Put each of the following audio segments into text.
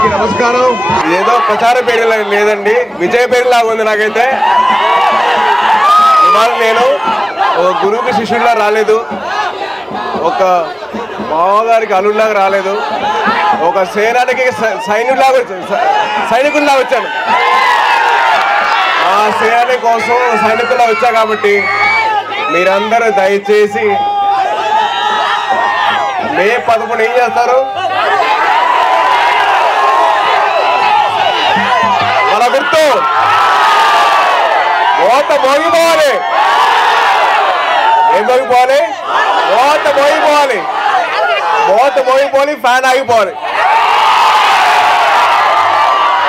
అందరికీ నమస్కారం. ఇదేదో ప్రచార పేరు లేదండి, విజయ పేరులాగా ఉంది నాకైతే. ఇవాళ నేను ఒక గురువుకి శిష్యుడిలా రాలేదు, ఒక మామగారికి అల్లుడిలాగా రాలేదు, ఒక సేనానికి సైనికుల్లా వచ్చాను. ఆ సేనాని కోసం సైనికుల్లా వచ్చా కాబట్టి మీరందరూ దయచేసి మే 11 ఏం చేస్తారు? మన గుర్తు ఓట మోగిపోవాలి. ఏం మోగిపోవాలి? ఓట మోగిపోవాలి. ఓట మోగిపోవాలి, ఫ్యాన్ ఆగిపోవాలి.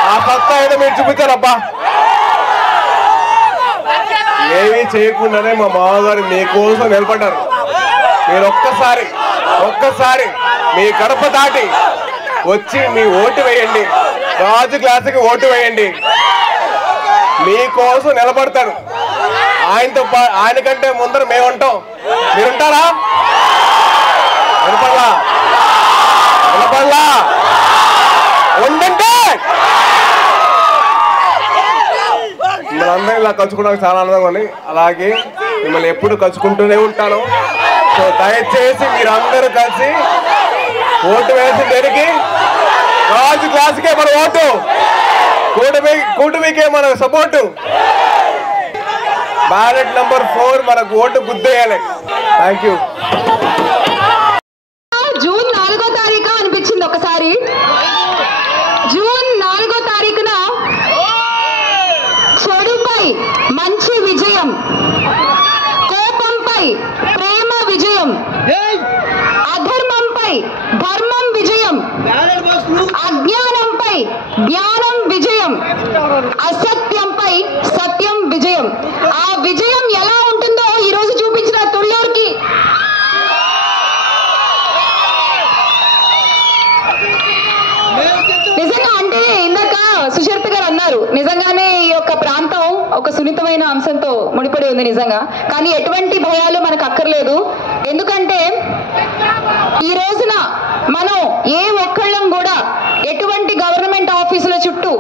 ఆ సత్తా ఏదో మీరు చూపించారబ్బా. ఏమీ చేయకుండానే మా మామగారు మీకోసం నిలబడ్డారు. మీరు ఒక్కసారి మీ గడప దాటి వచ్చి మీ ఓటు వేయండి, రాజు క్లాసుకి ఓటు వేయండి. మీకోసం నిలబడతారు. ఆయనకంటే ముందర మేము ఉంటాం. మీరుంటారా? నిలబడలా ఉండంటే మిమ్మల్ని ఇలా కలుసుకోవడానికి చాలా ఆనందంగా ఉంది. అలాగే మిమ్మల్ని ఎప్పుడు కలుసుకుంటూనే ఉంటాను. సో దయచేసి మీరందరూ కలిసి ఓటు వేసి దేనికి? రాజు క్లాసుకే మన ఓటు, కూటమికే మన సపోర్టు. బ్యాలెట్ నంబర్ 4 మనకు ఓటు గుద్దేయాలి. Thank you. జూన్ 4వ తారీఖు అనిపించింది ఒకసారి. జూన్ 4వ తారీఖున చెడుపై మంచి విజయం, కోపంపై ప్రేమ విజయం, అధర్మంపై ధర్మం విజయం, అజ్ఞానంపై జ్ఞానం విజయం, అసత్యంపై సత్యం విజయం. ఆ విజయం ఎలా ఉంటుందో ఈరోజు చూపించిన తుళ్ళూరుకి నిజంగా. అంటే ఇందాక సుచరిత గారు అన్నారు, నిజంగానే ఈ యొక్క ప్రాంతం ఒక సున్నితమైన అంశంతో ముడిపడి ఉంది నిజంగా. కానీ ఎటువంటి భయాలు మనకు అక్కర్లేదు. ఎందుకంటే ఈ రోజున మనం ఏ ఒక్కళ్ళం కూడా ఎటువంటి గవర్నమెంట్ ఆఫీసుల చుట్టూ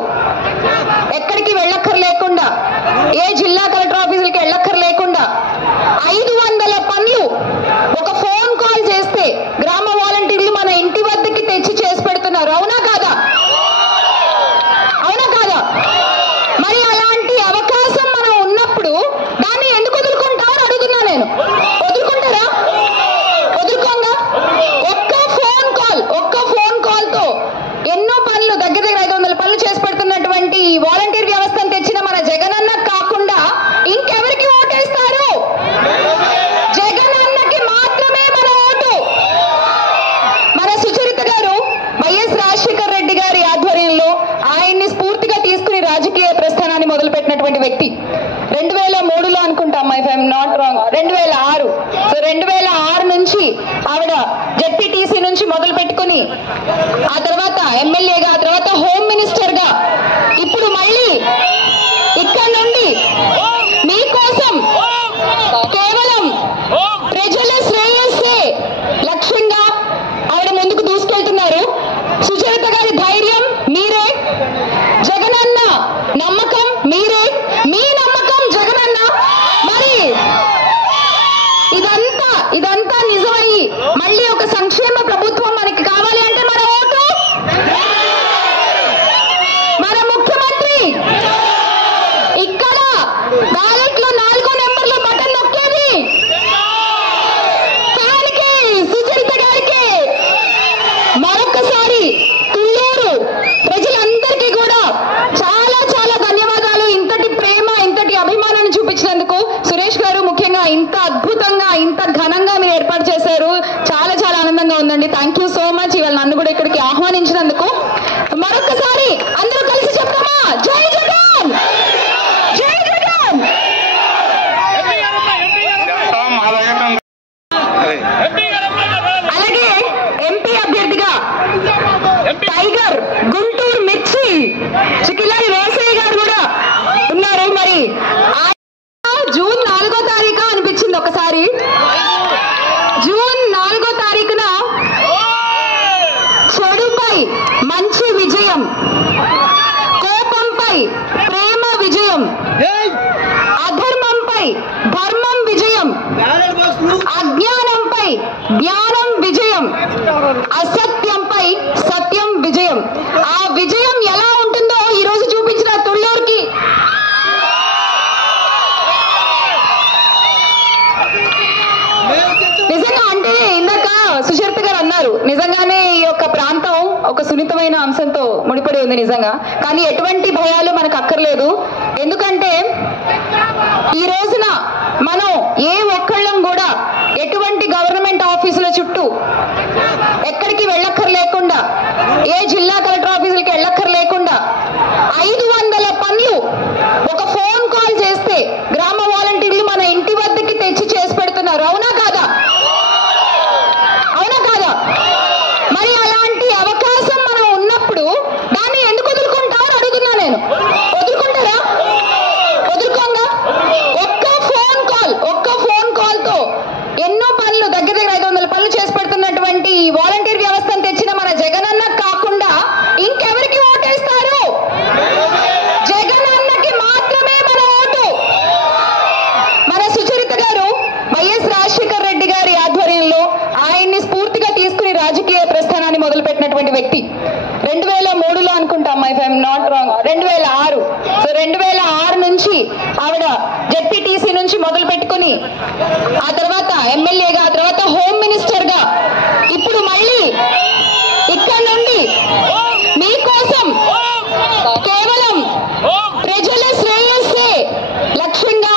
ఎక్కడికి వెళ్ళక్కర్లేకుండా, ఏ జిల్లా కలెక్టర్ ఆఫీసులకి వెళ్ళక్కర్లేకుండా 500 పనులు ఒక ఫోన్ కాల్ చేస్తే గ్రామ వాలంటీర్లు మన ఇంటి వద్దకి తెచ్చి చేసి పెడుతున్నారు. అవునా కాదా? మరి అలాంటి అవకాశం మనం ఉన్నప్పుడు దాన్ని ఎందుకు వదులుకుంటామని అడుగుతున్నా నేను. వదులుకుంటారా? వదులుకోంగా. ఒక్క ఫోన్ కాల్ తో ఎన్నో పనులు, దగ్గర 500 పనులు చేసి పెడుతున్నటువంటి వాలంటీర్ వ్యవస్థను తెచ్చిన మన జగనన్న కాకుండా ఇంకెవరికి ఓటేస్తారు? జగనన్నకి మాత్రమే మన ఓటు. మన సుచరిత గారు వైఎస్ రాజశేఖర్ రెడ్డి గారి ఆధ్వర్యంలో ఆయన్ని స్ఫూర్తిగా తీసుకుని రాజకీయ ప్రస్థానాన్ని మొదలుపెట్టినటువంటి వ్యక్తి. 2003లో అనుకుంటాం, if I'm not wrong, 2006. So 2006 నుంచి ఆవిడ జెడ్పీటీసీ నుంచి మొదలు పెట్టుకుని ఆ తర్వాత ఎమ్మెల్యేగా, ఆ తర్వాత హోమ్ మినిస్టర్ గా, ఇప్పుడు మళ్ళీ ఇక్కడ నుండి మీకోసం కేవలం ప్రజల శ్రేయస్సే లక్ష్యంగా ఆవిడ ముందుకు దూసుకెళ్తున్నారు. సుచరిత గారి ధైర్యం మీరే, జగనన్న నమ్మకం మీరే, మీ నమ్మకం జగనన్న. మరి ఇదంతా నిజమయ్యి మళ్ళీ ఒక సంక్షేమ ప్రభుత్వం మనకి కావాలి అంటే మన ఓటు, మన ముఖ్యమంత్రి ఇక్కడ బ్యాలెట్ లో 4 నెంబర్లు బటన్ నొక్కేది దానికి సుచరిత గారికి. మరొకసారి తుళ్ళూరు ప్రజలందరికీ కూడా చాలా చాలా ధన్యవాదాలు. ఇంతటి ప్రేమ, ఇంతటి అభిమానాన్ని చూపించినందుకు సురేష్ గారు ముఖ్యంగా ఇంత అద్భుతంగా, ఇంత ఘనంగా మీరు ఏర్పాటు చేశారు. చాలా చాలా ఆనందంగా ఉందండి. థ్యాంక్ యూ సో మచ్ ఇవాళ నన్ను కూడా ఇక్కడికి ఆహ్వానించినందుకు. మరొకసారి అందరూ కలిసి చెప్తామా? జై జగన్, జై జగన్. అలాగే ఎంపీ అభ్యర్థిగా టైగర్ గుంటూరు మిర్చి చికిలారి వేసయ్య గారు కూడా ఉన్నారు. మరి జూన్ 4వ తారీఖు అనిపించింది ఒకసారి. జూన్ 4వ తారీఖున చెడుపై మంచి విజయం, అసత్యంపై సత్యం విజయం. ఆ విజయం ఎలా ఉంటుందో ఈ రోజు చూపించిన తుళ్ళూరుకి నిజంగా అంటే ఇందాక సుచరిత గారు అన్నారు, నిజంగానే ఈ యొక్క ప్రాంతం ఒక సున్నితమైన అంశంతో ముడిపడి ఉంది నిజంగా. కానీ ఎటువంటి భయాలు మనకు అక్కర్లేదు. ఎందుకంటే ఈ రోజున మనం ఏ ఒక్కళ్ళం కూడా ఎటువంటి గవర్నమెంట్ ఆఫీసుల చుట్టూ ఎక్కడికి వెళ్ళక్కర్లేకుండా, ఏ జిల్లా కలెక్టర్ ఆఫీసులకి వెళ్ళక్కర్లేకుండా 500 పనులు ఒక ఫోన్ కాల్ చేస్తే గ్రామ వాలంటీర్లు మన ఇంటి వద్దకి తెచ్చి చేసి పెడుతున్నారు. అవునా కాదా? అవునా కాదా? మరి అలాంటి అవకాశం మనం ఉన్నప్పుడు దాన్ని ఎందుకు వదులుకుంటామని అడుగుతున్నా నేను. వదులుకుంటారా? వదులుకోంగా. ఒక్క ఫోన్ కాల్ తో ఎన్నో పనులు, దగ్గర 500 పనులు చేసి పెడుతున్నటువంటి వాలంటీర్ వ్యవస్థను తెచ్చిన మన జగనన్న కాకుండా ఇంకెవరికి ఓటేస్తారు? జగనన్నకి మాత్రమే మన ఓటు. మన సుచరిత గారు వైఎస్ రాజశేఖర్ రెడ్డి గారి ఆధ్వర్యంలో ఆయన్ని స్ఫూర్తిగా తీసుకుని రాజకీయ ప్రస్థానాన్ని మొదలుపెట్టినటువంటి వ్యక్తి. 2003లో అనుకుంటాం, if I'm not wrong, 2006. So 2006 నుంచి ఆవిడ జెడ్పీటీసీ నుంచి మొదలు పెట్టుకుని ఆ తర్వాత ఎమ్మెల్యేగా, ఆ తర్వాత హోమ్ మినిస్టర్ గా, ఇప్పుడు మళ్ళీ ఇక్కడ నుండి మీకోసం కేవలం ప్రజల శ్రేయస్సే లక్ష్యంగా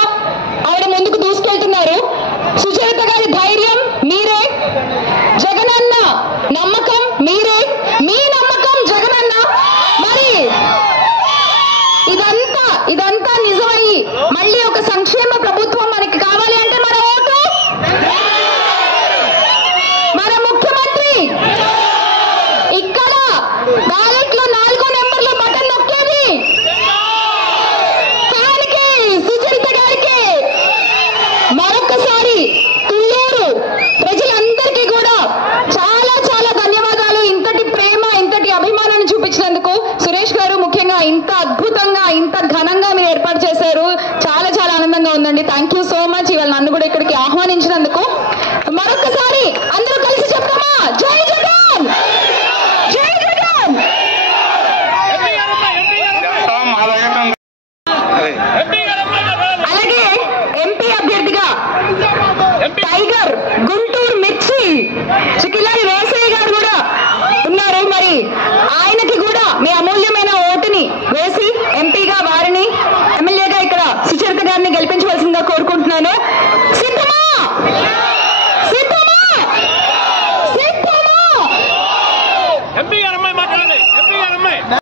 ఆవిడ ముందుకు దూసుకెళ్తున్నారు. సుచరిత గారి ధైర్యం మీరే, జగనన్న నమ్మకం మీరే, మీ నమ్మకం జగనన్న. మరి ఇదంతా నిజమయ్యి మళ్ళీ